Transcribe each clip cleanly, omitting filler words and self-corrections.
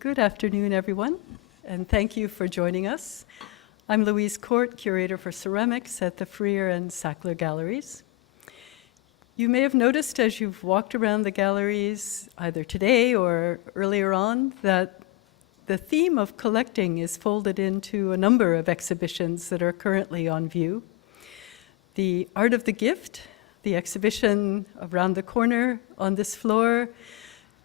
Good afternoon, everyone, and thank you for joining us. I'm Louise Court, Curator for Ceramics at the Freer and Sackler Galleries. You may have noticed as you've walked around the galleries, either today or earlier on, that the theme of collecting is folded into a number of exhibitions that are currently on view. The Art of the Gift, the exhibition around the corner on this floor,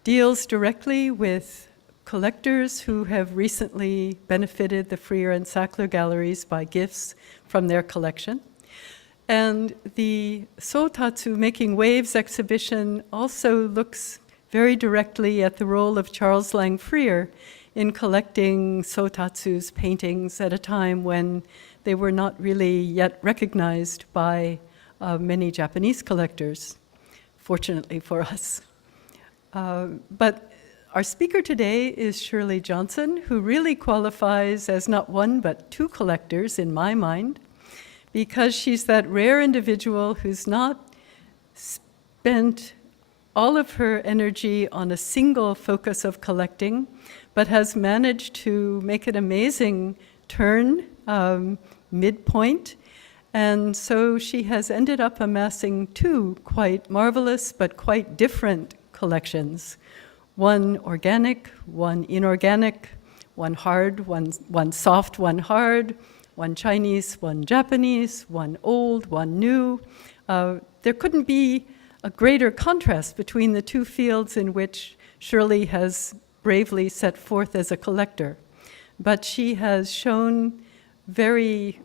deals directly with collectors who have recently benefited the Freer and Sackler galleries by gifts from their collection. And the Sotatsu Making Waves exhibition also looks very directly at the role of Charles Lang Freer in collecting Sotatsu's paintings at a time when they were not really yet recognized by many Japanese collectors, fortunately for us. But our speaker today is Shirley Johnson, who really qualifies as not one but two collectors in my mind, because she's that rare individual who's not spent all of her energy on a single focus of collecting, but has managed to make an amazing turn midpoint. And so she has ended up amassing two quite marvelous but quite different collections. One organic, one inorganic, one hard, one soft, one hard, one Chinese, one Japanese, one old, one new. There couldn't be a greater contrast between the two fields in which Shirley has bravely set forth as a collector. But she has shown very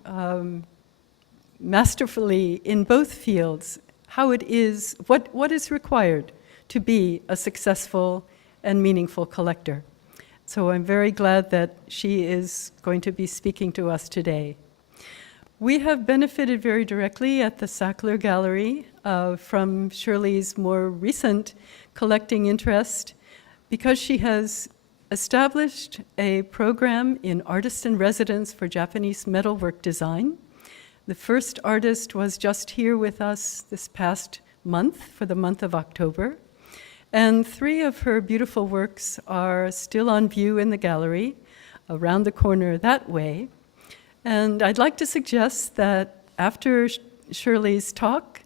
masterfully in both fields how it is, what is required to be a successful and meaningful collector. So I'm very glad that she is going to be speaking to us today. We have benefited very directly at the Sackler Gallery from Shirley's more recent collecting interest because she has established a program in Artist in Residence for Japanese metalwork design. The first artist was just here with us this past month, for the month of October. And three of her beautiful works are still on view in the gallery, around the corner that way. And I'd like to suggest that after Shirley's talk,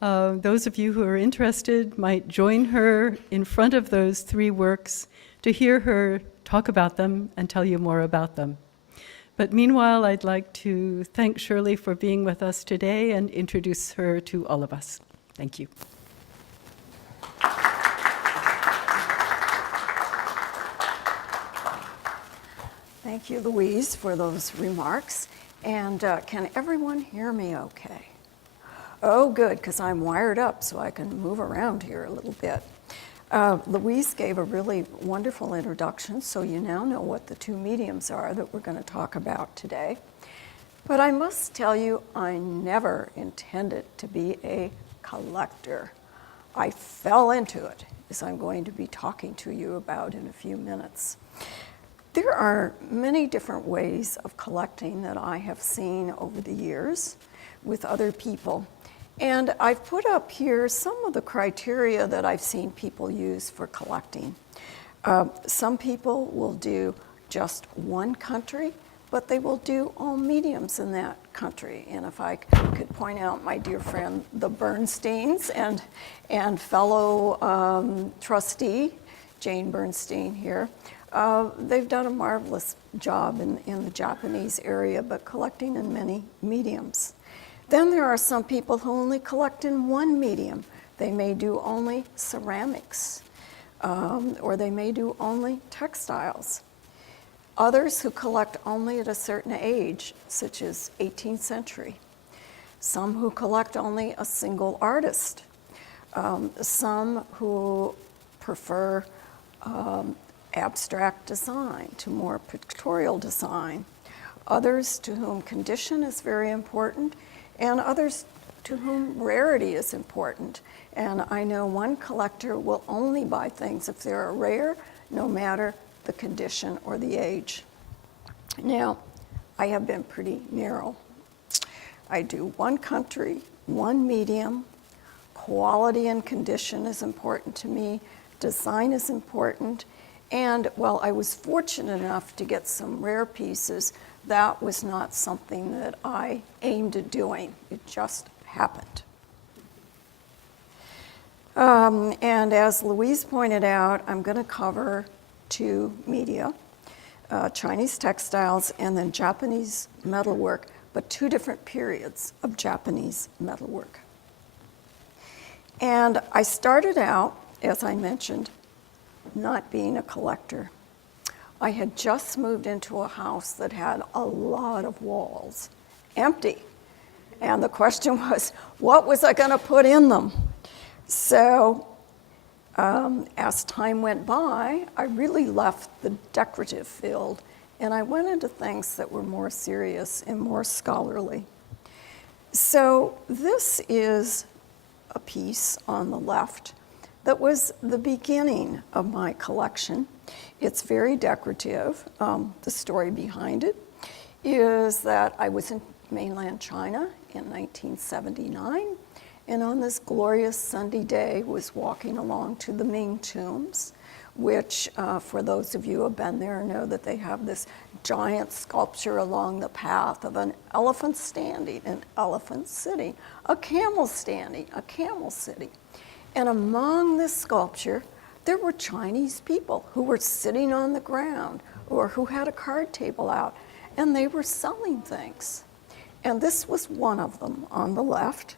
those of you who are interested might join her in front of those three works to hear her talk about them and tell you more about them. But meanwhile, I'd like to thank Shirley for being with us today and introduce her to all of us. Thank you. Thank you, Louise, for those remarks. And can everyone hear me okay? Oh, good, because I'm wired up so I can move around here a little bit. Louise gave a really wonderful introduction, so you now know what the two mediums are that we're going to talk about today. But I must tell you, I never intended to be a collector. I fell into it, as I'm going to be talking to you about in a few minutes. There are many different ways of collecting that I have seen over the years with other people. And I've put up here some of the criteria that I've seen people use for collecting. Some people will do just one country, but they will do all mediums in that country. And if I could point out my dear friend, the Bernsteins, and fellow trustee, Jane Bernstein here, they've done a marvelous job in the Japanese area, but collecting in many mediums. Then there are some people who only collect in one medium. They may do only ceramics, or they may do only textiles. Others who collect only at a certain age, such as 18th century. Some who collect only a single artist. Some who prefer abstract design to more pictorial design. Others to whom condition is very important, and others to whom rarity is important. And I know one collector will only buy things if they're rare, no matter the condition or the age. Now, I have been pretty narrow. I do one country, one medium. Quality and condition is important to me. Design is important. And while I was fortunate enough to get some rare pieces, that was not something that I aimed at doing. It just happened. And as Louise pointed out, I'm going to cover two media, Chinese textiles and then Japanese metalwork, but two different periods of Japanese metalwork. And I started out, as I mentioned, not being a collector. I had just moved into a house that had a lot of walls, empty. And the question was, what was I going to put in them? So as time went by, I really left the decorative field, and I went into things that were more serious and more scholarly. So this is a piece on the left that was the beginning of my collection. It's very decorative. The story behind it is that I was in mainland China in 1979, and on this glorious Sunday day was walking along to the Ming tombs, which for those of you who have been there know that they have this giant sculpture along the path of an elephant standing, an elephant sitting, a camel standing, a camel sitting. And among this sculpture, there were Chinese people who were sitting on the ground or who had a card table out, and they were selling things. And this was one of them on the left.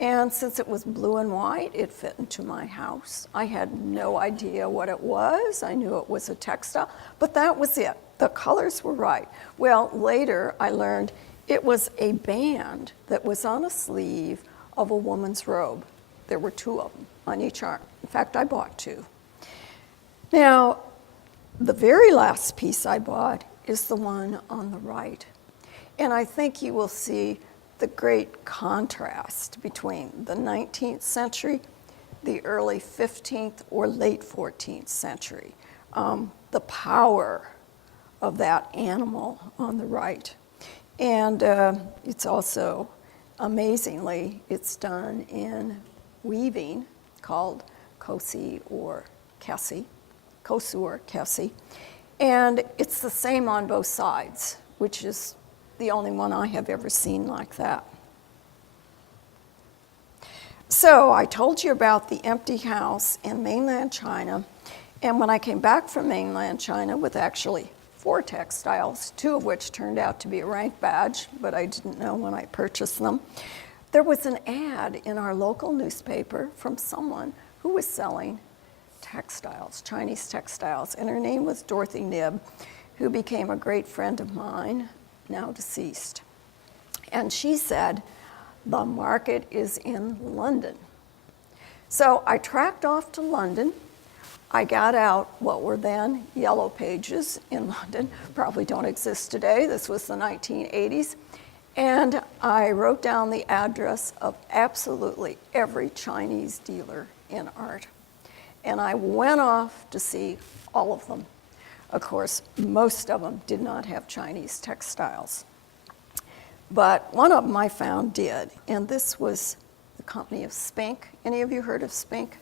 And since it was blue and white, it fit into my house. I had no idea what it was. I knew it was a textile, but that was it. The colors were right. Well, later I learned it was a band that was on a sleeve of a woman's robe. There were two of them on each arm. In fact, I bought two. Now, the very last piece I bought is the one on the right. And I think you will see the great contrast between the 19th century, the early 15th or late 14th century, the power of that animal on the right. And it's also, amazingly, it's done in weaving called kosu or kesi, and it's the same on both sides, which is the only one I have ever seen like that. So I told you about the empty house in mainland China, and when I came back from mainland China with actually 4 textiles, 2 of which turned out to be a rank badge, but I didn't know when I purchased them, there was an ad in our local newspaper from someone who was selling textiles, Chinese textiles, and her name was Dorothy Knibb, who became a great friend of mine, now deceased. And she said, the market is in London. So I tracked off to London. I got out what were then yellow pages in London, probably don't exist today. This was the 1980s. And I wrote down the address of absolutely every Chinese dealer in art. And I went off to see all of them. Of course, most of them did not have Chinese textiles. But one of them I found did, and this was the company of Spink. Any of you heard of Spink?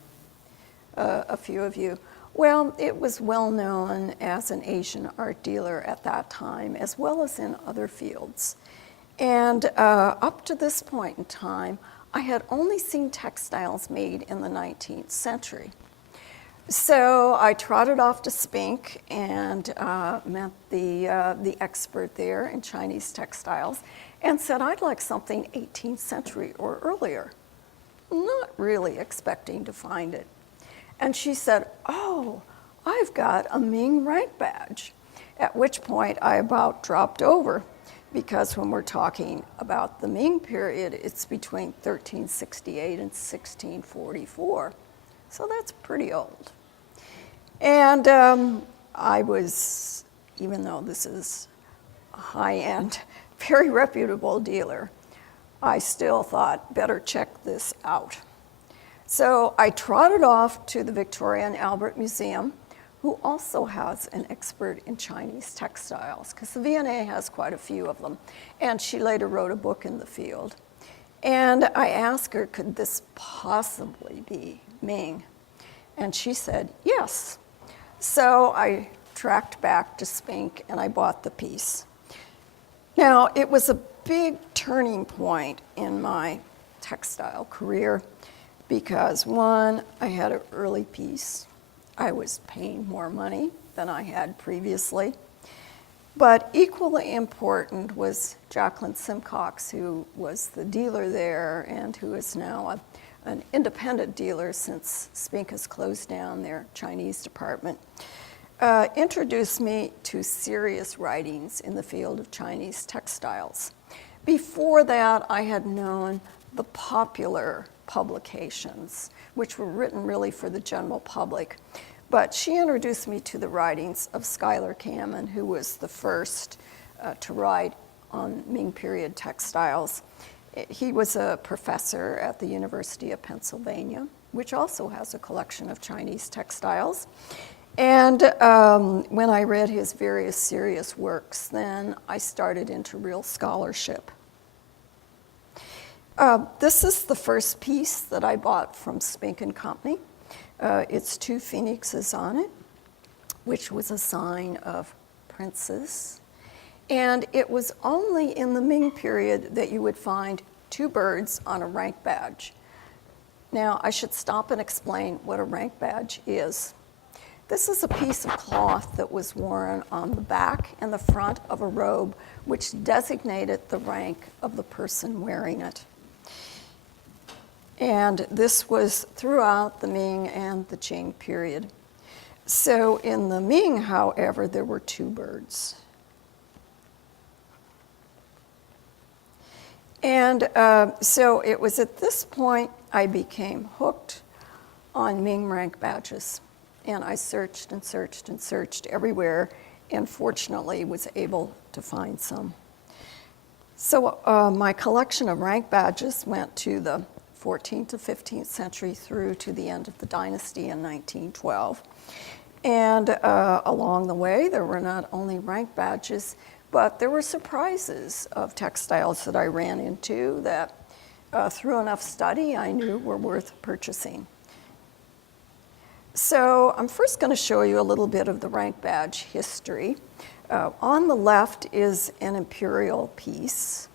A few of you. Well, it was well known as an Asian art dealer at that time, as well as in other fields. And up to this point in time, I had only seen textiles made in the 19th century. So I trotted off to Spink and met the expert there in Chinese textiles and said, I'd like something 18th century or earlier, not really expecting to find it. And she said, oh, I've got a Ming rank badge, at which point I about dropped over, because when we're talking about the Ming period, it's between 1368 and 1644. So that's pretty old. And I was, even though this is a high-end, very reputable dealer, I still thought, better check this out. So I trotted off to the Victoria and Albert Museum, who also has an expert in Chinese textiles, because the V&A has quite a few of them. And she later wrote a book in the field. And I asked her, could this possibly be Ming? And she said, yes. So I tracked back to Spink and I bought the piece. Now, it was a big turning point in my textile career because, one, I had an early piece. I was paying more money than I had previously. But equally important was Jacqueline Simcox, who was the dealer there and who is now an independent dealer since Spink has closed down their Chinese department, introduced me to serious writings in the field of Chinese textiles. Before that, I had known the popular publications, which were written really for the general public. But she introduced me to the writings of Schuyler Cammon, who was the first to write on Ming period textiles. He was a professor at the University of Pennsylvania, which also has a collection of Chinese textiles. And when I read his various serious works, then I started into real scholarship. This is the first piece that I bought from Spink & Company. It's two phoenixes on it, which was a sign of princes. And it was only in the Ming period that you would find two birds on a rank badge. Now, I should stop and explain what a rank badge is. This is a piece of cloth that was worn on the back and the front of a robe, which designated the rank of the person wearing it. And this was throughout the Ming and the Qing period. So in the Ming, however, there were two birds. And so it was at this point I became hooked on Ming rank badges. And I searched and searched and searched everywhere, and fortunately was able to find some. So my collection of rank badges went to the 14th to 15th century through to the end of the dynasty in 1912. And along the way, there were not only rank badges, but there were surprises of textiles that I ran into that through enough study I knew were worth purchasing. So I'm first going to show you a little bit of the rank badge history. On the left is an imperial piece.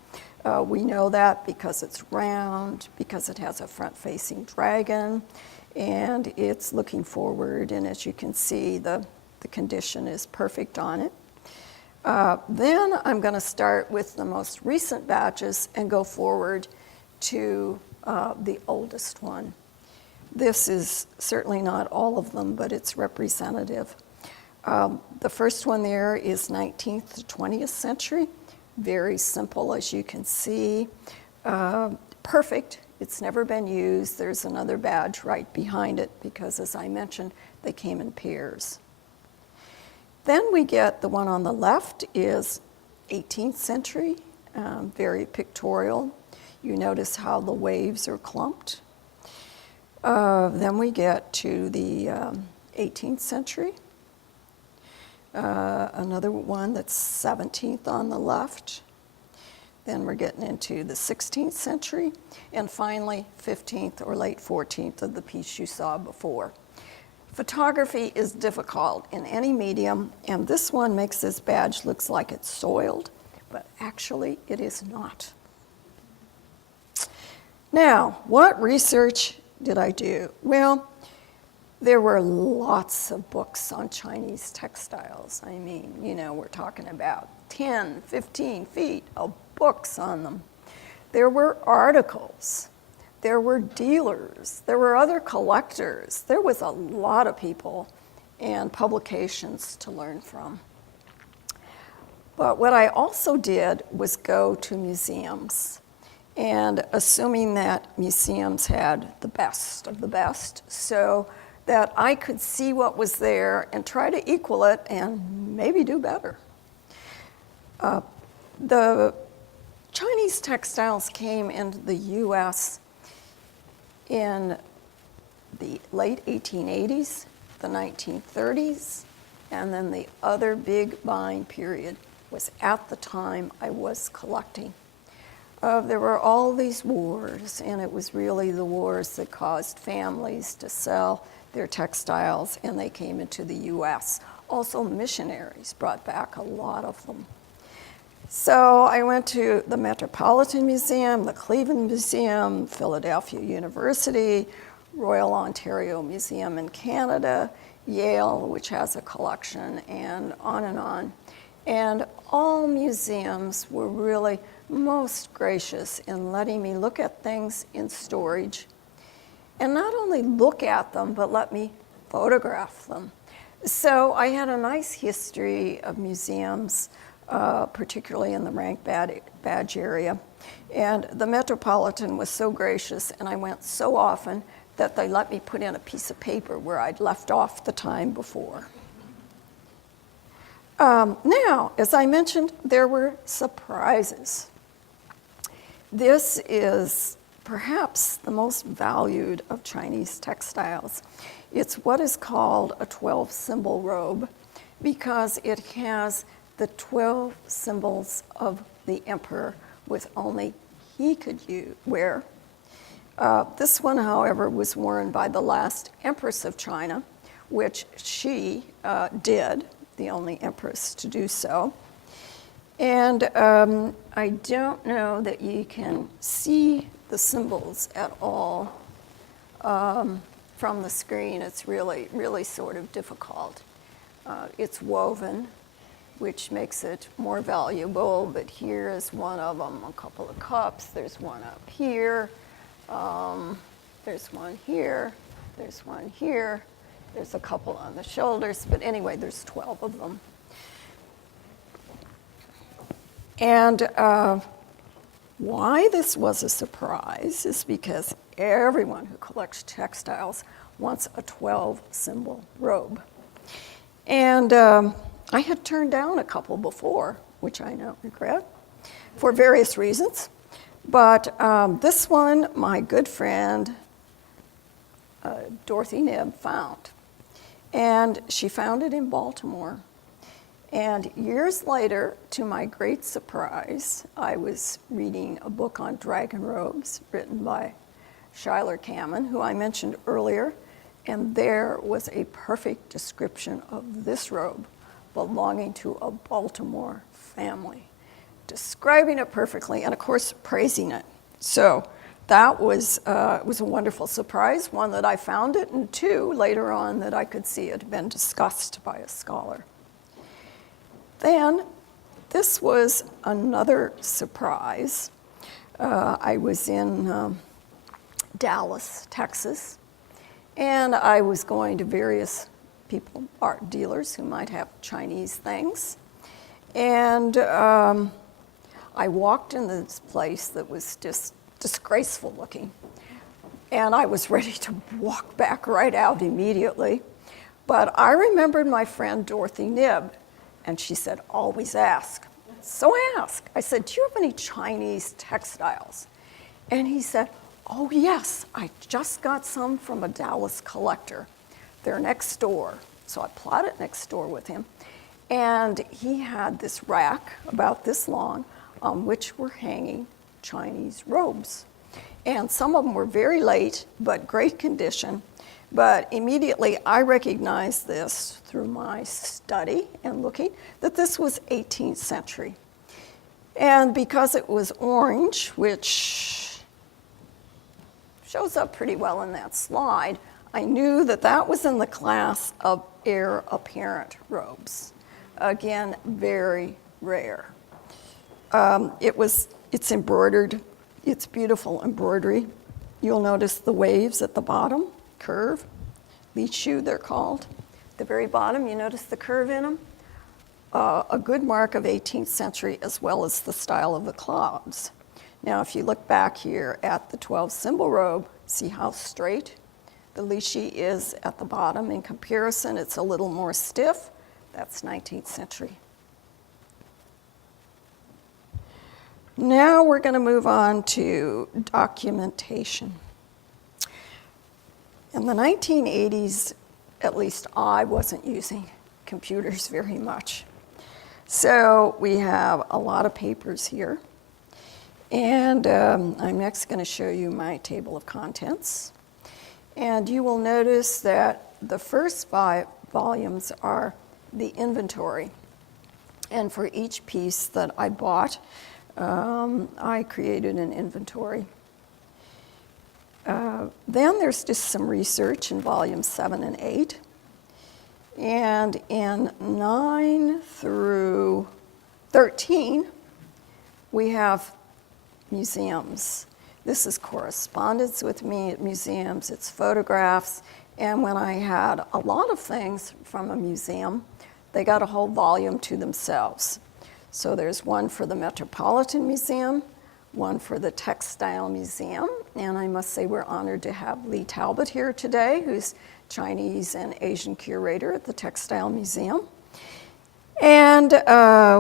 We know that because it's round, because it has a front-facing dragon, and it's looking forward, and as you can see, the condition is perfect on it. Then I'm going to start with the most recent badges and go forward to the oldest one. This is certainly not all of them, but it's representative. The first one there is 19th to 20th century. Very simple, as you can see. Perfect. It's never been used. There's another badge right behind it because, as I mentioned, they came in pairs. Then we get the one on the left is 18th century, very pictorial. You notice how the waves are clumped. Then we get to the 18th century. Another one that's 17th on the left. Then we're getting into the 16th century. And finally, 15th or late 14th of the piece you saw before. Photography is difficult in any medium, and this one makes this badge look like it's soiled, but actually it is not. Now, what research did I do? Well, there were lots of books on Chinese textiles. I mean, we're talking about 10, 15 feet of books on them. There were articles. There were dealers. There were other collectors. There was a lot of people and publications to learn from. But what I also did was go to museums. And assuming that museums had the best of the best, so that I could see what was there and try to equal it and maybe do better. The Chinese textiles came into the U.S. in the late 1880s, the 1930s, and then the other big buying period was at the time I was collecting. there were all these wars, and it was really the wars that caused families to sell their textiles, and they came into the U.S. Also, missionaries brought back a lot of them. So I went to the Metropolitan Museum, the Cleveland Museum, Philadelphia University, Royal Ontario Museum in Canada, Yale, which has a collection, and on and on. And all museums were really most gracious in letting me look at things in storage, and not only look at them, but let me photograph them. So I had a nice history of museums, particularly in the rank badge area. And the Metropolitan was so gracious, and I went so often that they let me put in a piece of paper where I'd left off the time before. Now, as I mentioned, there were surprises. This is perhaps the most valued of Chinese textiles. It's what is called a 12-symbol robe because it has the 12 symbols of the emperor, with only he could wear. This one, however, was worn by the last empress of China, which she did, the only empress to do so. And I don't know that you can see the symbols at all from the screen. It's really, really sort of difficult. It's woven, which makes it more valuable, but here is one of them, a couple of cups. There's one up here. There's one here. There's one here. There's a couple on the shoulders, but anyway, there's 12 of them. And why this was a surprise is because everyone who collects textiles wants a 12-symbol robe. And I had turned down a couple before, which I now regret, for various reasons. But this one, my good friend, Dorothy Knibb, found. And she found it in Baltimore. And years later, to my great surprise, I was reading a book on dragon robes written by Schuyler Cammon, who I mentioned earlier, and there was a perfect description of this robe belonging to a Baltimore family, describing it perfectly, and of course, praising it. So that was a wonderful surprise, one, that I found it, and two, later on, that I could see it had been discussed by a scholar. Then, this was another surprise. I was in Dallas, Texas, and I was going to various art dealers who might have Chinese things. And I walked in this place that was just disgraceful looking. And I was ready to walk back right out immediately. But I remembered my friend Dorothy Knibb, and she said, always ask. So I asked. I said, do you have any Chinese textiles? And he said, oh yes, I just got some from a Dallas collector. They're next door. So I plotted next door with him. And he had this rack about this long on which were hanging Chinese robes. And some of them were very late, but great condition. But immediately I recognized this through my study and looking, that this was 18th century. And because it was orange, which shows up pretty well in that slide, I knew that that was in the class of heir apparent robes. Again, very rare. It's embroidered. It's beautiful embroidery. You'll notice the waves at the bottom, curve. Li Shu, they're called. At the very bottom, you notice the curve in them. A good mark of 18th century, as well as the style of the cloths. Now, if you look back here at the 12-symbol robe, see how straight the Li Shu is at the bottom. In comparison, it's a little more stiff. That's 19th century. Now we're going to move on to documentation. In the 1980s, at least I wasn't using computers very much. So we have a lot of papers here. And I'm next going to show you my table of contents. And you will notice that the first 5 volumes are the inventory. And for each piece that I bought, I created an inventory. Then there's just some research in volumes 7 and 8. And in 9 through 13, we have museums. This is correspondence with me at museums, it's photographs, and when I had a lot of things from a museum, they got a whole volume to themselves. So there's one for the Metropolitan Museum, one for the Textile Museum, and I must say we're honored to have Lee Talbot here today, who's Chinese and Asian curator at the Textile Museum. And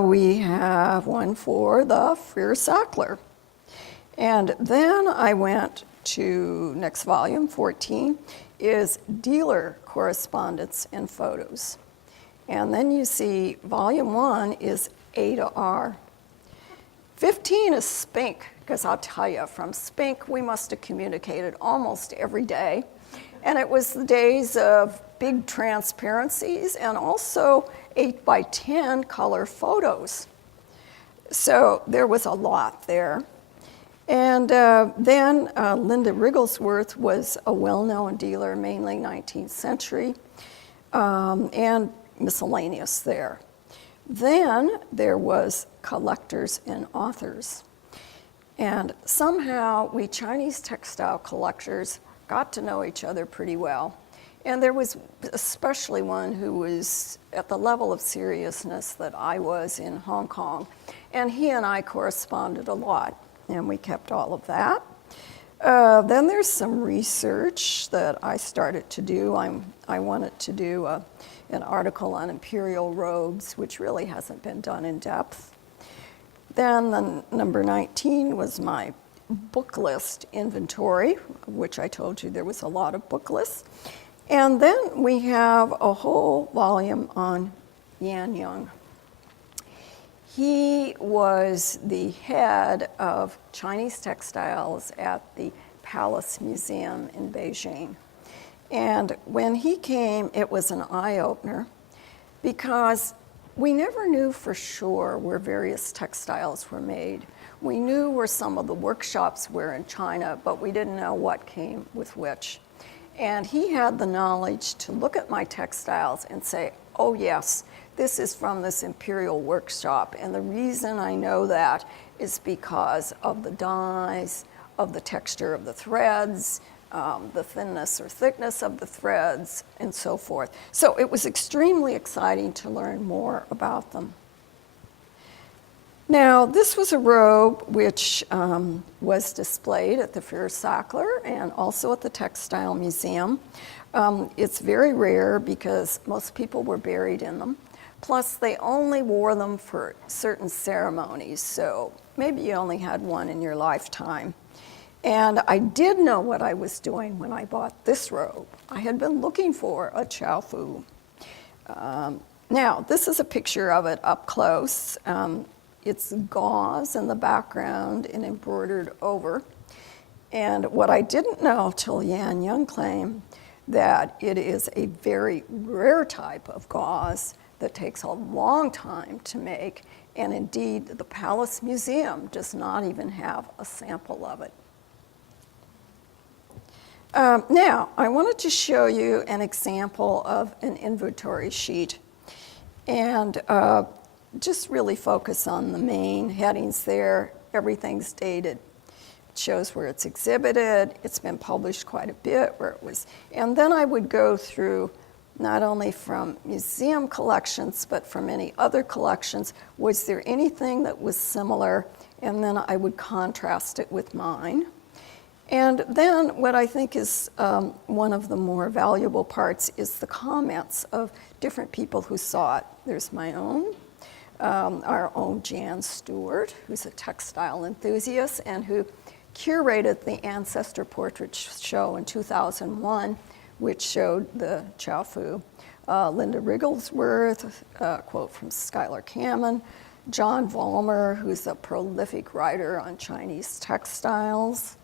we have one for the Freer-Sackler. And then I went to next volume, 14, is dealer correspondence and photos. And then you see volume 1 is A to R. 15 is Spink, because I'll tell you, from Spink we must have communicated almost every day. And it was the days of big transparencies and also 8x10 color photos. So there was a lot there. And then Linda Rigglesworth was a well-known dealer, mainly 19th century, and miscellaneous there. Then there was collectors and authors. And somehow we Chinese textile collectors got to know each other pretty well. And there was especially one who was at the level of seriousness that I was in Hong Kong. And he and I corresponded a lot, and we kept all of that. Then there's some research that I started to do. I wanted to do an article on imperial robes, which really hasn't been done in depth. Then the number 19 was my book list inventory, which I told you there was a lot of book lists. And then we have a whole volume on Yan Young. He was the head of Chinese textiles at the Palace Museum in Beijing. And when he came, it was an eye-opener because we never knew for sure where various textiles were made. We knew where some of the workshops were in China, but we didn't know what came with which. And he had the knowledge to look at my textiles and say, oh yes, this is from this imperial workshop. And the reason I know that is because of the dyes, of the texture of the threads, the thinness or thickness of the threads, and so forth. So it was extremely exciting to learn more about them. Now, this was a robe which was displayed at the Freer-Sackler and also at the Textile Museum. It's very rare because most people were buried in them. Plus, they only wore them for certain ceremonies, so maybe you only had one in your lifetime. And I did know what I was doing when I bought this robe. I had been looking for a chow fu. Now, this is a picture of it up close. It's gauze in the background and embroidered over. And what I didn't know till Yan Young claimed that it is a very rare type of gauze that takes a long time to make. And indeed, the Palace Museum does not even have a sample of it. Now, I wanted to show you an example of an inventory sheet and just really focus on the main headings there. Everything's dated. It shows where it's exhibited. It's been published quite a bit where it was. And then I would go through not only from museum collections, but from any other collections. Was there anything that was similar? And then I would contrast it with mine. And then what I think is one of the more valuable parts is the comments of different people who saw it. There's my own, our own Jan Stewart, who's a textile enthusiast and who curated the Ancestor Portrait Show in 2001, which showed the chow fu. Linda Rigglesworth, a quote from Schuyler Cameron, John Vollmer, who's a prolific writer on Chinese textiles,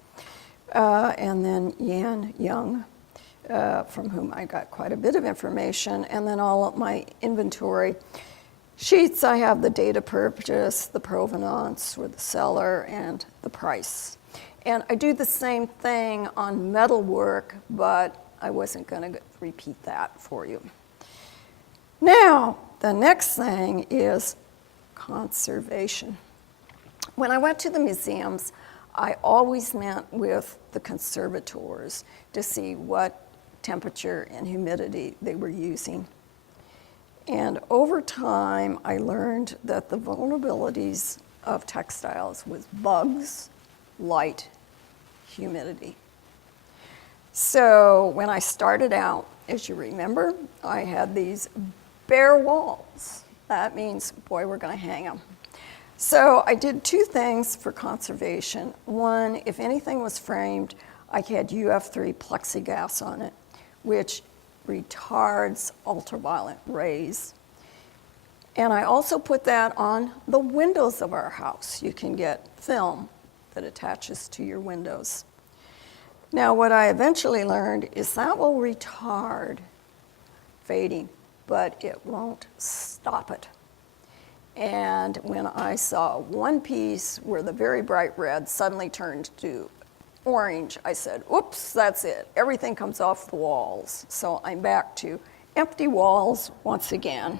and then Yan Young, from whom I got quite a bit of information, and then all of my inventory sheets. I have the date of purchase, the provenance, or the seller, and the price. And I do the same thing on metalwork, but I wasn't going to repeat that for you. Now, the next thing is conservation. When I went to the museums, I always met with the conservators to see what temperature and humidity they were using. And over time, I learned that the vulnerabilities of textiles was bugs, light, humidity. So when I started out, as you remember, I had these bare walls. That means, boy, we're going to hang them. So I did two things for conservation. One, if anything was framed, I had UF3 plexiglass on it, which retards ultraviolet rays. And I also put that on the windows of our house. You can get film that attaches to your windows. Now, what I eventually learned is that will retard fading, but it won't stop it. And when I saw one piece where the very bright red suddenly turned to orange, I said, oops, that's it. Everything comes off the walls. So I'm back to empty walls once again.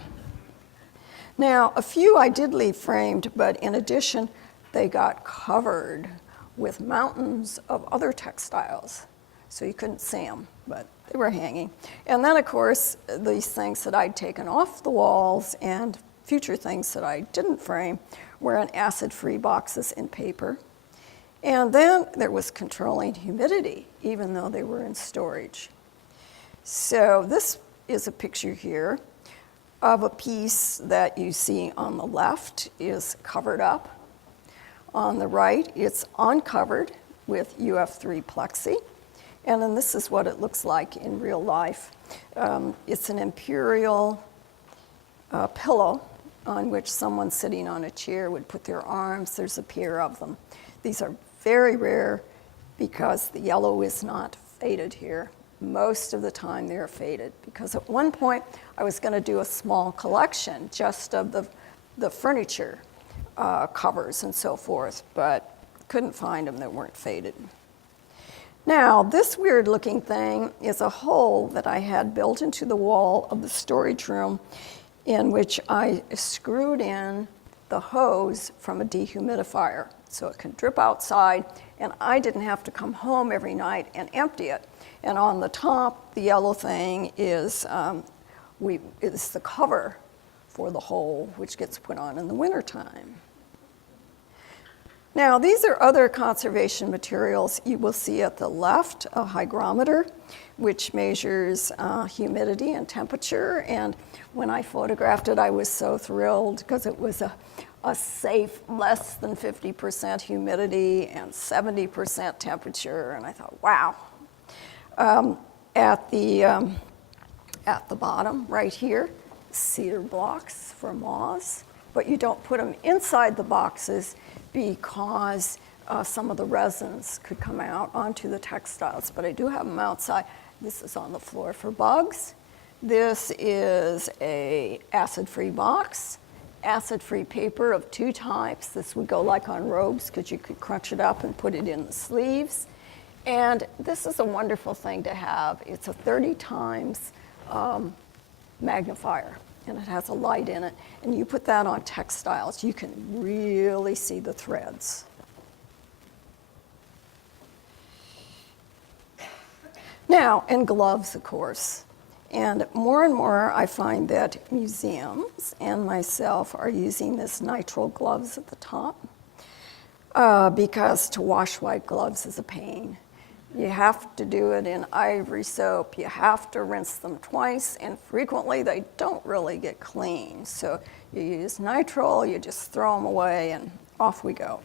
Now, a few I did leave framed, but in addition, they got covered with mountains of other textiles. So you couldn't see them, but they were hanging. And then, of course, these things that I'd taken off the walls and future things that I didn't frame were in acid-free boxes in paper. And then there was controlling humidity, even though they were in storage. So this is a picture here of a piece that you see on the left is covered up. On the right, it's uncovered with UF3 plexi. And then this is what it looks like in real life. It's an imperial pillow on which someone sitting on a chair would put their arms. There's a pair of them. These are very rare because the yellow is not faded here. Most of the time they're faded because at one point I was going to do a small collection just of the furniture covers and so forth, but couldn't find them that weren't faded. Now, this weird looking thing is a hole that I had built into the wall of the storage room in which I screwed in the hose from a dehumidifier so it can drip outside, and I didn't have to come home every night and empty it. And on the top, the yellow thing is the cover for the hole, which gets put on in the wintertime. Now, these are other conservation materials. You will see at the left a hygrometer, which measures humidity and temperature. And when I photographed it, I was so thrilled because it was a safe less than 50% humidity and 70% temperature. And I thought, wow. At the bottom right here, cedar blocks for moths, but you don't put them inside the boxes because some of the resins could come out onto the textiles, but I do have them outside. This is on the floor for bugs. This is a acid-free box, acid-free paper of two types. This would go like on robes because you could crunch it up and put it in the sleeves. And this is a wonderful thing to have. It's a 30 times magnifier, and it has a light in it. And you put that on textiles, you can really see the threads. Now, and gloves, of course. And more I find that museums and myself are using this nitrile gloves at the top because to wash white gloves is a pain. You have to do it in ivory soap. You have to rinse them twice, and frequently they don't really get clean. So you use nitrile, you just throw them away, and off we go.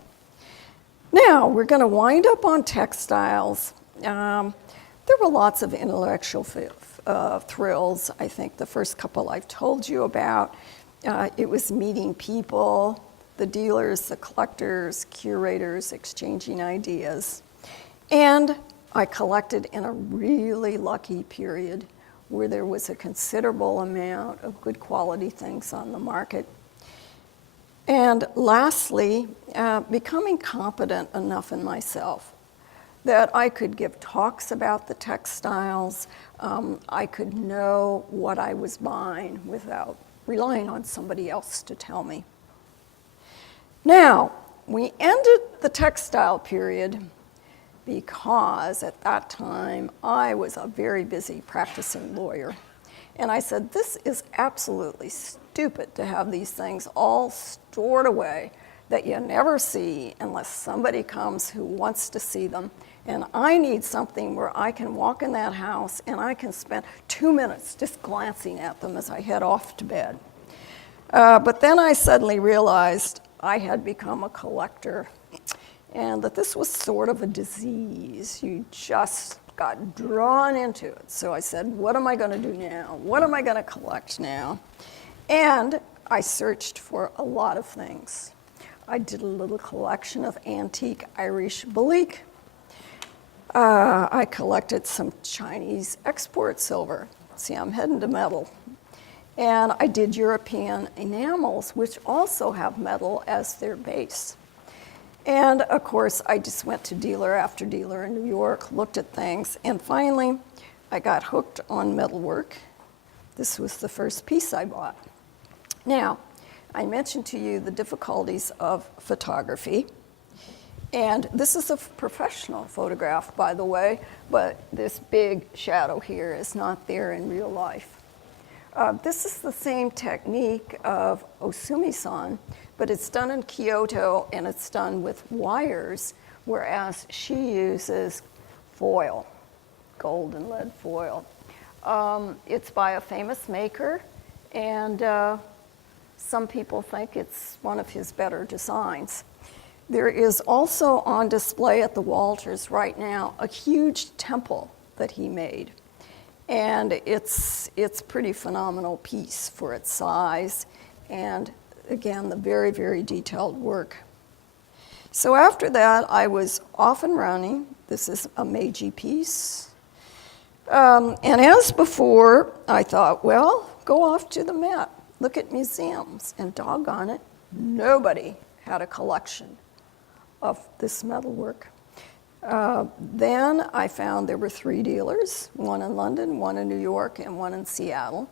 Now, we're going to wind up on textiles. There were lots of intellectual thrills. I think the first couple I've told you about. It was meeting people, the dealers, the collectors, curators, exchanging ideas. And I collected in a really lucky period where there was a considerable amount of good quality things on the market. And lastly, becoming competent enough in myself that I could give talks about the textiles. I could know what I was buying without relying on somebody else to tell me. Now, we ended the textile period because at that time I was a very busy practicing lawyer. And I said, this is absolutely stupid to have these things all stored away that you never see unless somebody comes who wants to see them. And I need something where I can walk in that house and I can spend 2 minutes just glancing at them as I head off to bed. But then I suddenly realized I had become a collector and that this was sort of a disease. You just got drawn into it. So I said, what am I going to do now? What am I going to collect now? And I searched for a lot of things. I did a little collection of antique Irish Balik. I collected some Chinese export silver. See, I'm heading to metal. And I did European enamels, which also have metal as their base. And of course, I just went to dealer after dealer in New York, looked at things, and finally, I got hooked on metalwork. This was the first piece I bought. Now, I mentioned to you the difficulties of photography. And this is a professional photograph, by the way, but this big shadow here is not there in real life. This is the same technique of Osumi-san, but it's done in Kyoto and it's done with wires, whereas she uses foil, gold and lead foil. It's by a famous maker, and some people think it's one of his better designs. There is also on display at the Walters right now a huge temple that he made. And it's pretty phenomenal piece for its size and, again, the very, very detailed work. So after that, I was off and running. This is a Meiji piece. And as before, I thought, well, go off to the Met, look at museums, and doggone it, nobody had a collection of this metalwork. Then I found there were 3 dealers, one in London, one in New York, and one in Seattle.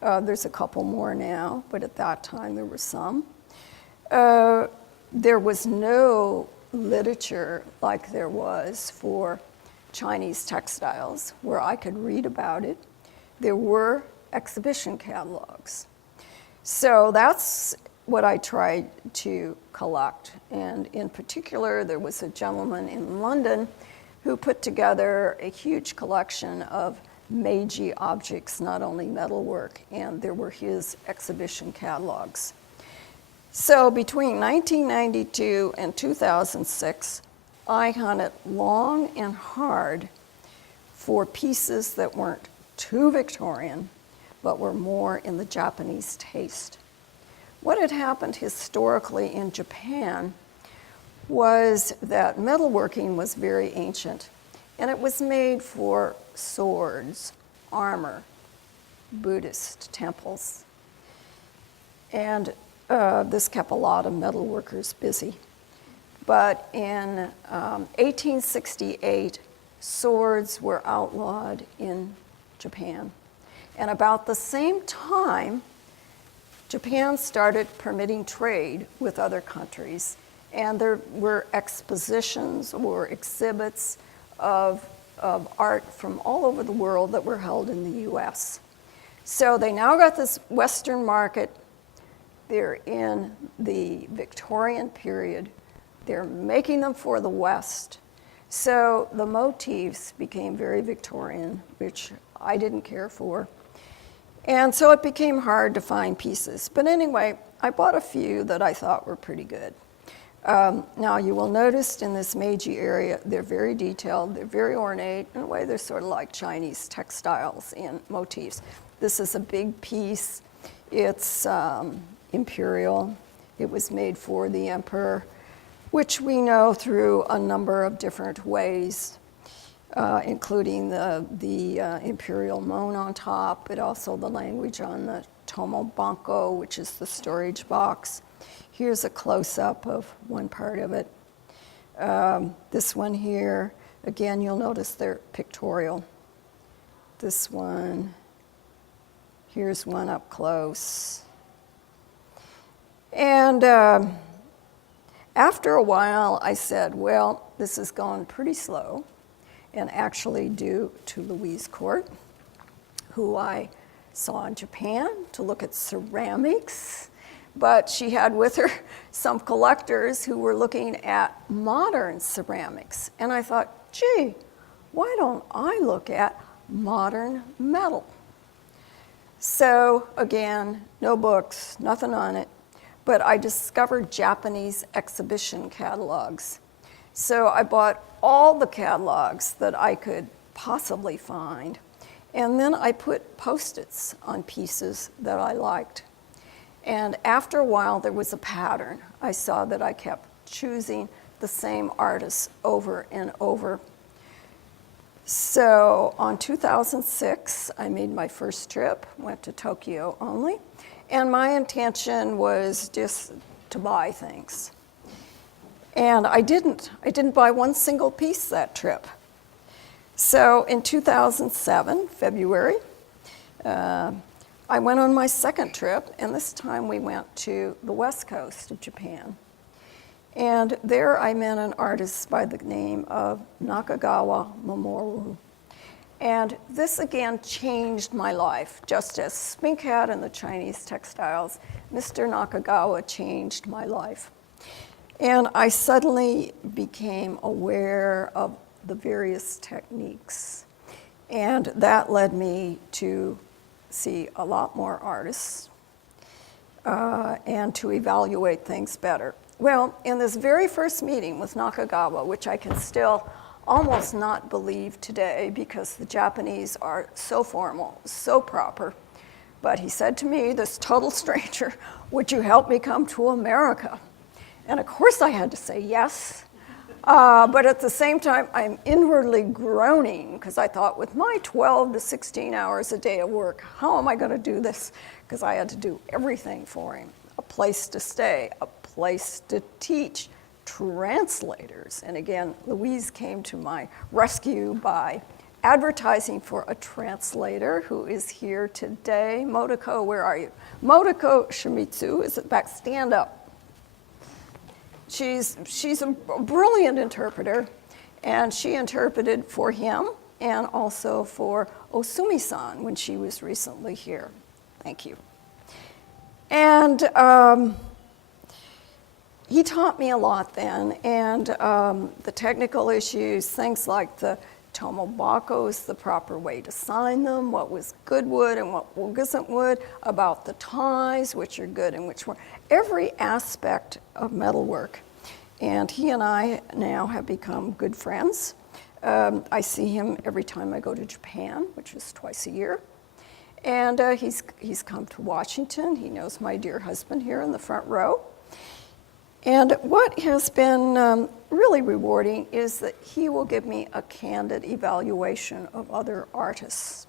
There's a couple more now, but at that time there were some. There was no literature like there was for Chinese textiles where I could read about it. There were exhibition catalogs. So that's what I tried to collect. And in particular, there was a gentleman in London who put together a huge collection of Meiji objects, not only metalwork, and there were his exhibition catalogs. So between 1992 and 2006, I hunted long and hard for pieces that weren't too Victorian, but were more in the Japanese taste. What had happened historically in Japan was that metalworking was very ancient, and it was made for swords, armor, Buddhist temples. And this kept a lot of metalworkers busy. But in 1868, swords were outlawed in Japan. And about the same time, Japan started permitting trade with other countries, and there were expositions or exhibits of art from all over the world that were held in the US. So they now got this Western market. They're in the Victorian period. They're making them for the West. So the motifs became very Victorian, which I didn't care for. And so it became hard to find pieces. But anyway, I bought a few that I thought were pretty good. Now, you will notice in this Meiji area, they're very detailed, they're very ornate. In a way, they're sort of like Chinese textiles and motifs. This is a big piece. It's imperial. It was made for the emperor, which we know through a number of different ways, including the imperial moan on top, but also the language on the tomobanko, which is the storage box. Here's a close-up of one part of it. This one here, again, you'll notice they're pictorial. This one, here's one up close. And after a while, I said, well, this is going pretty slow, and actually due to Louise Court, who I saw in Japan to look at ceramics, but she had with her some collectors who were looking at modern ceramics. And I thought, gee, why don't I look at modern metal? So again, no books, nothing on it, but I discovered Japanese exhibition catalogs. So I bought all the catalogs that I could possibly find, and then I put Post-its on pieces that I liked. And after a while, there was a pattern. I saw that I kept choosing the same artists over and over. So on 2006, I made my first trip, went to Tokyo only, and my intention was just to buy things. And I didn't buy one single piece that trip. So in 2007, February, I went on my second trip, and this time we went to the west coast of Japan. And there I met an artist by the name of Nakagawa Mamoru. And this again changed my life, just as Spink had in the Chinese textiles. Mr. Nakagawa changed my life. And I suddenly became aware of the various techniques. And that led me to see a lot more artists and to evaluate things better. Well, in this very first meeting with Nakagawa, which I can still almost not believe today because the Japanese are so formal, so proper, but he said to me, this total stranger, would you help me come to America? And of course I had to say yes. But at the same time, I'm inwardly groaning because I thought with my 12 to 16 hours a day of work, how am I going to do this? Because I had to do everything for him. A place to stay, a place to teach, translators. And again, Louise came to my rescue by advertising for a translator who is here today. Modoko, where are you? Modoko Shimizu is back, stand up. She's a brilliant interpreter, and she interpreted for him and also for Osumi-san when she was recently here. Thank you. And he taught me a lot then, and the technical issues, things like the tomobakos, the proper way to sign them, what was good wood and what wasn't wood, about the ties, which are good and which weren't, every aspect of metalwork. And he and I now have become good friends. I see him every time I go to Japan, which is twice a year. And he's come to Washington. He knows my dear husband here in the front row. And what has been really rewarding is that he will give me a candid evaluation of other artists,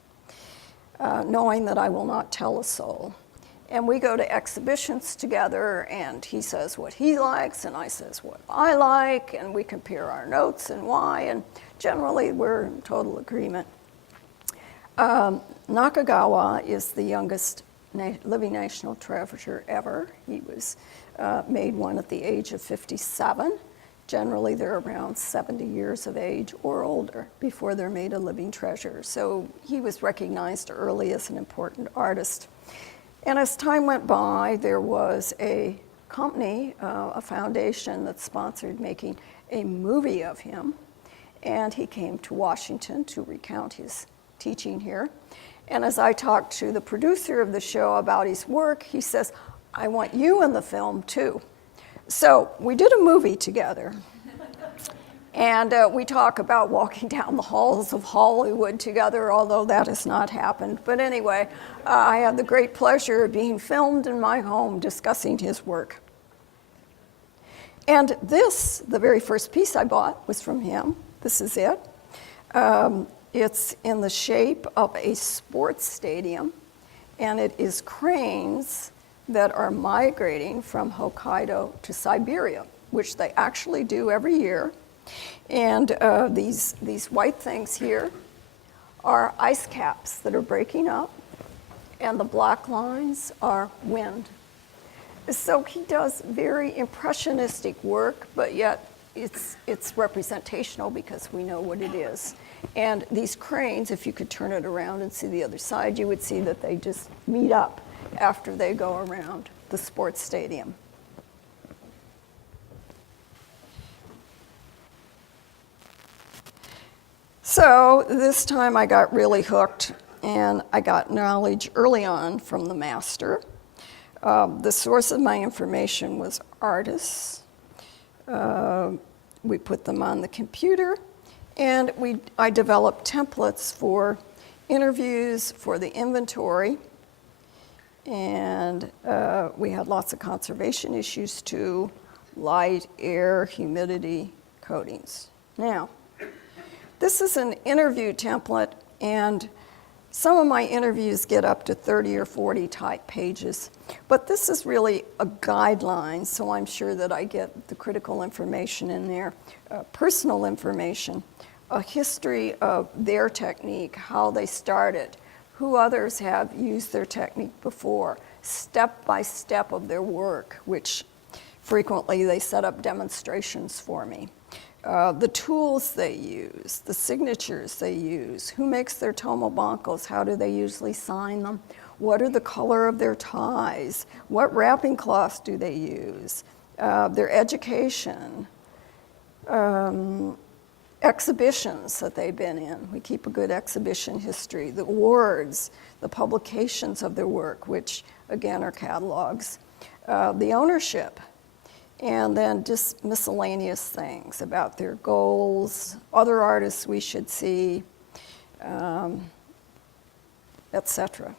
knowing that I will not tell a soul. And we go to exhibitions together, and he says what he likes, and I says what I like, and we compare our notes and why, and generally we're in total agreement. Nakagawa is the youngest living national treasure ever. He was made one at the age of 57. Generally, they're around 70 years of age or older before they're made a living treasure. So he was recognized early as an important artist. And as time went by, there was a company, a foundation that sponsored making a movie of him. And he came to Washington to recount his teaching here. And as I talked to the producer of the show about his work, he says, I want you in the film too. So we did a movie together. And we talk about walking down the halls of Hollywood together, although that has not happened. But anyway, I had the great pleasure of being filmed in my home discussing his work. And this, the very first piece I bought, was from him. This is it. It's in the shape of a sports stadium, and it is cranes that are migrating from Hokkaido to Siberia, which they actually do every year. And these white things here are ice caps that are breaking up, and the black lines are wind. So he does very impressionistic work, but yet it's representational because we know what it is. And these cranes, if you could turn it around and see the other side, you would see that they just meet up after they go around the sports stadium. So this time I got really hooked, and I got knowledge early on from the master. The source of my information was artists. We put them on the computer, and I developed templates for interviews, for the inventory, and we had lots of conservation issues too: light, air, humidity, coatings. Now, this is an interview template, and some of my interviews get up to 30 or 40 type pages, but this is really a guideline, so I'm sure that I get the critical information in there, personal information, a history of their technique, how they started, who others have used their technique before, step by step of their work, which frequently they set up demonstrations for me. The tools they use, the signatures they use, who makes their tomobankos, how do they usually sign them, what are the color of their ties, what wrapping cloths do they use, their education, exhibitions that they've been in. We keep a good exhibition history, the awards, the publications of their work, which again are catalogs, the ownership, and then just miscellaneous things about their goals, other artists we should see, etc.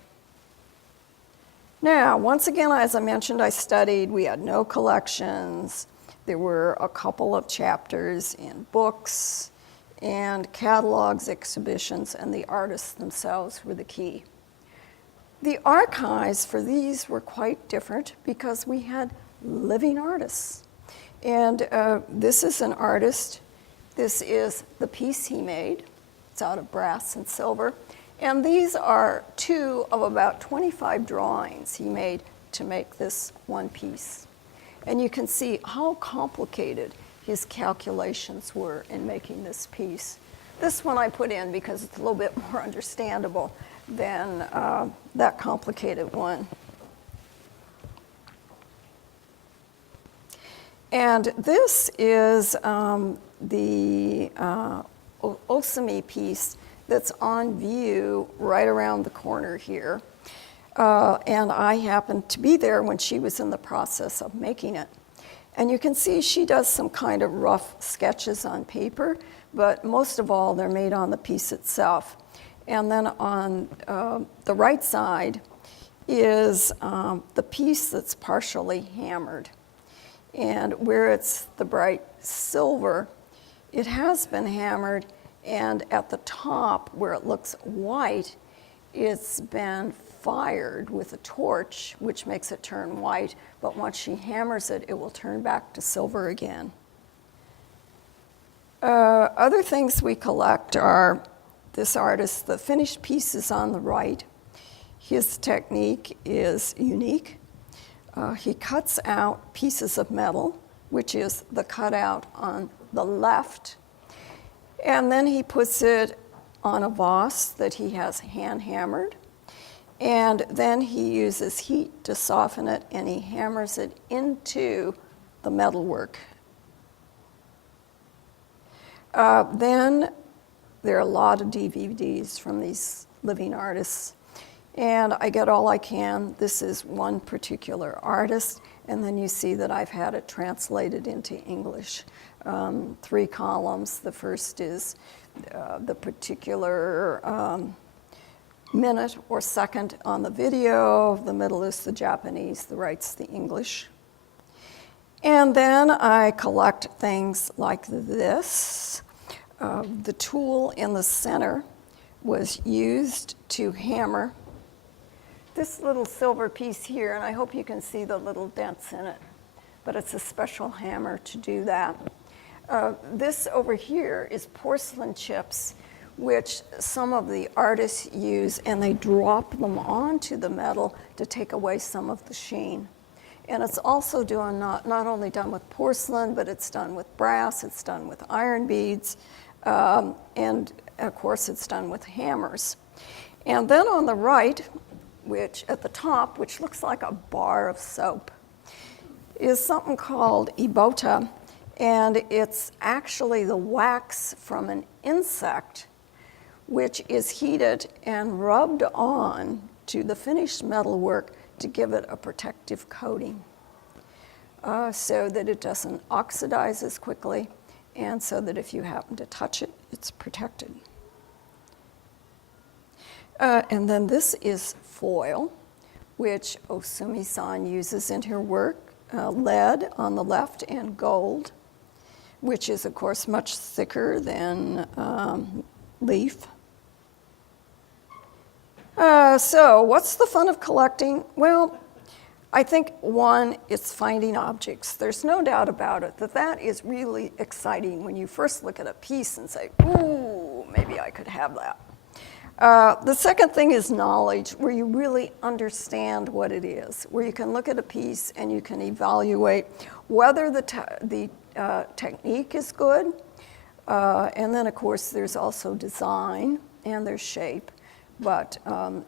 Now, once again, as I mentioned, I studied. We had no collections. There were a couple of chapters in books, and catalogs, exhibitions, and the artists themselves were the key. The archives for these were quite different because we had living artists. And this is an artist. This is the piece he made. It's out of brass and silver. And these are 2 of about 25 drawings he made to make this one piece. And you can see how complicated his calculations were in making this piece. This one I put in because it's a little bit more understandable than that complicated one. And this is the Osumi piece that's on view right around the corner here. And I happened to be there when she was in the process of making it. And you can see she does some kind of rough sketches on paper, but most of all, they're made on the piece itself. And then on the right side is the piece that's partially hammered. And where it's the bright silver, it has been hammered, and at the top where it looks white, it's been fired with a torch, which makes it turn white, but once she hammers it, it will turn back to silver again. Other things we collect are this artist, the finished pieces on the right. His technique is unique. He cuts out pieces of metal, which is the cutout on the left, and then he puts it on a vase that he has hand hammered, and then he uses heat to soften it, and he hammers it into the metalwork. Then there are a lot of DVDs from these living artists, and I get all I can. This is one particular artist, and then you see that I've had it translated into English. 3 columns. The first is the particular minute or second on the video. The middle is the Japanese, the right's the English. And then I collect things like this. The tool in the center was used to hammer this little silver piece here, and I hope you can see the little dents in it, but it's a special hammer to do that. This over here is porcelain chips, which some of the artists use, and they drop them onto the metal to take away some of the sheen. And it's also not only done with porcelain, but it's done with brass, it's done with iron beads, and of course it's done with hammers. And then on the right, which at the top, which looks like a bar of soap, is something called ibota, and it's actually the wax from an insect which is heated and rubbed on to the finished metalwork to give it a protective coating so that it doesn't oxidize as quickly, and so that if you happen to touch it, it's protected. And then this is foil, which Osumi-san uses in her work, lead on the left and gold, which is of course much thicker than leaf. So what's the fun of collecting? Well, I think one, it's finding objects. There's no doubt about it that is really exciting when you first look at a piece and say, ooh, maybe I could have that. The second thing is knowledge, where you really understand what it is, where you can look at a piece and you can evaluate whether the technique is good. And then, of course, there's also design and there's shape. But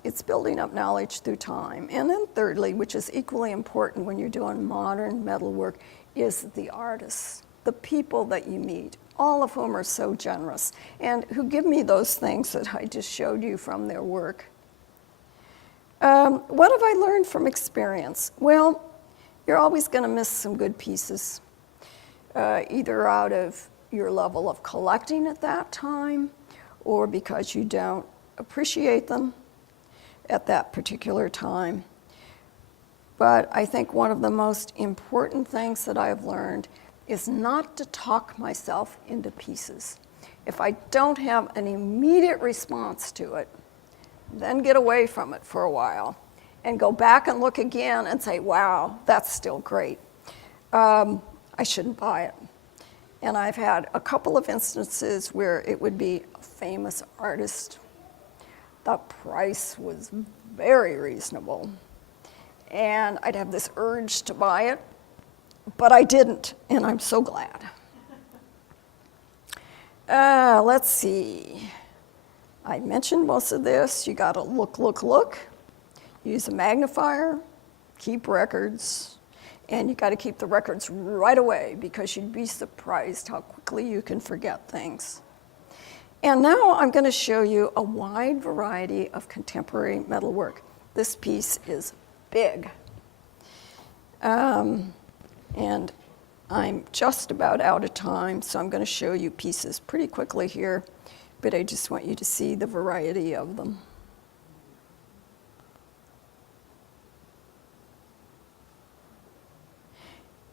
it's building up knowledge through time. And then thirdly, which is equally important when you're doing modern metalwork, is the artists, the people that you meet, all of whom are so generous and who give me those things that I just showed you from their work. What have I learned from experience? Well, you're always going to miss some good pieces, either out of your level of collecting at that time or because you don't appreciate them at that particular time. But I think one of the most important things that I've learned is not to talk myself into pieces. If I don't have an immediate response to it, then get away from it for a while and go back and look again and say, wow, that's still great. I shouldn't buy it. And I've had a couple of instances where it would be a famous artist. The price was very reasonable. And I'd have this urge to buy it, but I didn't, and I'm so glad. Let's see. I mentioned most of this. You gotta look. Use a magnifier, keep records, and you gotta keep the records right away because you'd be surprised how quickly you can forget things. And now I'm going to show you a wide variety of contemporary metalwork. This piece is big. And I'm just about out of time, so I'm going to show you pieces pretty quickly here, but I just want you to see the variety of them.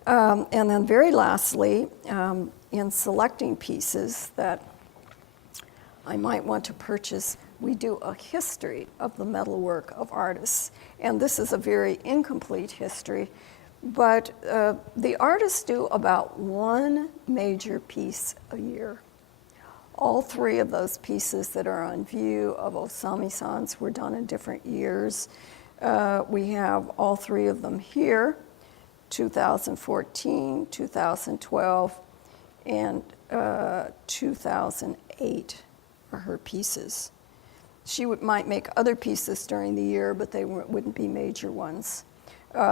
And then very lastly, in selecting pieces that I might want to purchase, we do a history of the metalwork of artists. And this is a very incomplete history, but the artists do about one major piece a year. All 3 of those pieces that are on view of Osami-san's were done in different years. We have all 3 of them here, 2014, 2012, and 2008. Are her pieces. She might make other pieces during the year, but they wouldn't be major ones.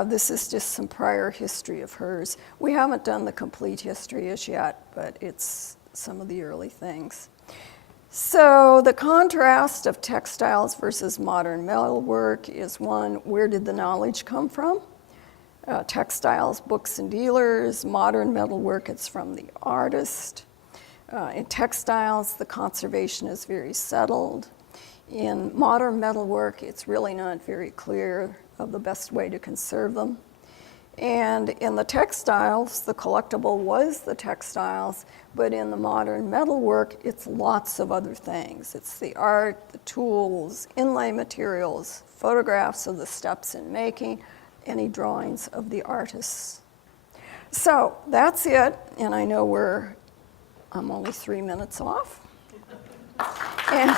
This is just some prior history of hers. We haven't done the complete history as yet, but it's some of the early things. So the contrast of textiles versus modern metalwork is one, where did the knowledge come from? Textiles, books and dealers. Modern metalwork, it's from the artist. In textiles, the conservation is very settled. In modern metalwork, it's really not very clear of the best way to conserve them. And in the textiles, the collectible was the textiles, but in the modern metalwork, it's lots of other things. It's the art, the tools, inlay materials, photographs of the steps in making, any drawings of the artists. So that's it, and I know I'm only 3 minutes off. And